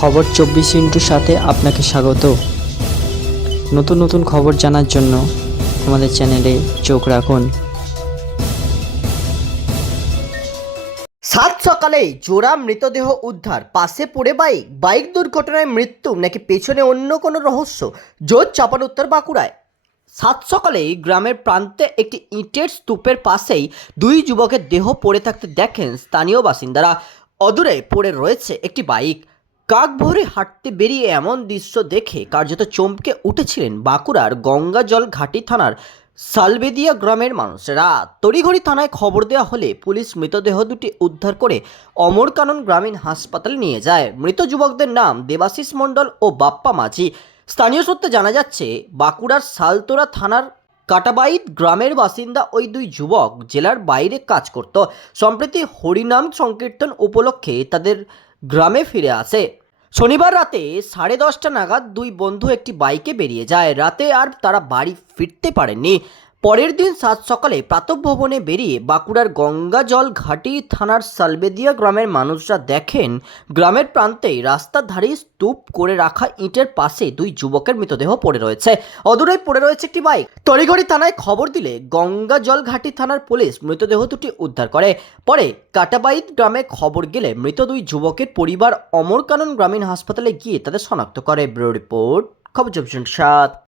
খবর চব্বিশ ইন্টুর সাথে আপনাকে স্বাগত। নতুন নতুন খবর জানার জন্য আমাদের চ্যানেলে চোখ রাখুন। সাত সকালে জোড়া মৃতদেহ উদ্ধার, পাশে পড়ে বাইক। বাইক দুর্ঘটনায় মৃত্যু, নাকি পেছনে অন্য কোনো রহস্য? জোর চাপান উত্তর বাঁকুড়ায়। সাত সকালে গ্রামের প্রান্তে একটি ইটের স্তূপের পাশেই দুই যুবকের দেহ পড়ে থাকতে দেখেন স্থানীয় বাসিন্দারা। অদূরে পড়ে রয়েছে একটি বাইক। কাক ভরে হাঁটতে বেরিয়ে এমন দৃশ্য দেখে কার্যত চমকে উঠেছিলেন বাঁকুড়ার গঙ্গাজল ঘাটি থানার সালবেদিয়া গ্রামের মানুষেরা। তড়িঘড়ি থানায় খবর দেওয়া হলে পুলিশ মৃতদেহ দুটি উদ্ধার করে অমরকানন গ্রামীণ হাসপাতালে নিয়ে যায়। মৃত যুবকদের নাম দেবাশিস মণ্ডল ও বাপ্পা মাঝি। স্থানীয় সূত্রে জানা যাচ্ছে, বাঁকুড়ার সালতোরা থানার কাটাবাইত গ্রামের বাসিন্দা ওই দুই যুবক জেলার বাইরে কাজ করত। সম্প্রতি হরিনাম সংকীর্তন উপলক্ষে তাদের গ্রামে ফিরে আসে। শনিবার রাতে সাড়ে দশটা নাগাদ দুই বন্ধু একটি বাইকে বেরিয়ে যায়। রাতে আর তারা বাড়ি ফিরতে পারেননি। পরের দিন সাত সকালে প্রাতঃভবনে বেরিয়ে বাঁকুড়ার গঙ্গাজল ঘাটি থানার সালবেদিয়া গ্রামের মানুষরা দেখেন, গ্রামের প্রান্তেই রাস্তার ধারে স্তূপ করে রাখা ইটের পাশে দুই যুবকের মৃতদেহ পড়ে রয়েছে। অদূরেই পড়ে রয়েছে একটি বাইক। তড়িঘড়ি থানায় খবর দিলে গঙ্গাজল ঘাটি থানার পুলিশ মৃতদেহ দুটি উদ্ধার করে। পরে কাটাবাইত গ্রামে খবর গেলে মৃত দুই যুবকের পরিবার অমরকানন গ্রামীণ হাসপাতালে গিয়ে তাদের শনাক্ত করে। ব্যুরো রিপোর্ট, খবর চব্বিশ সাত।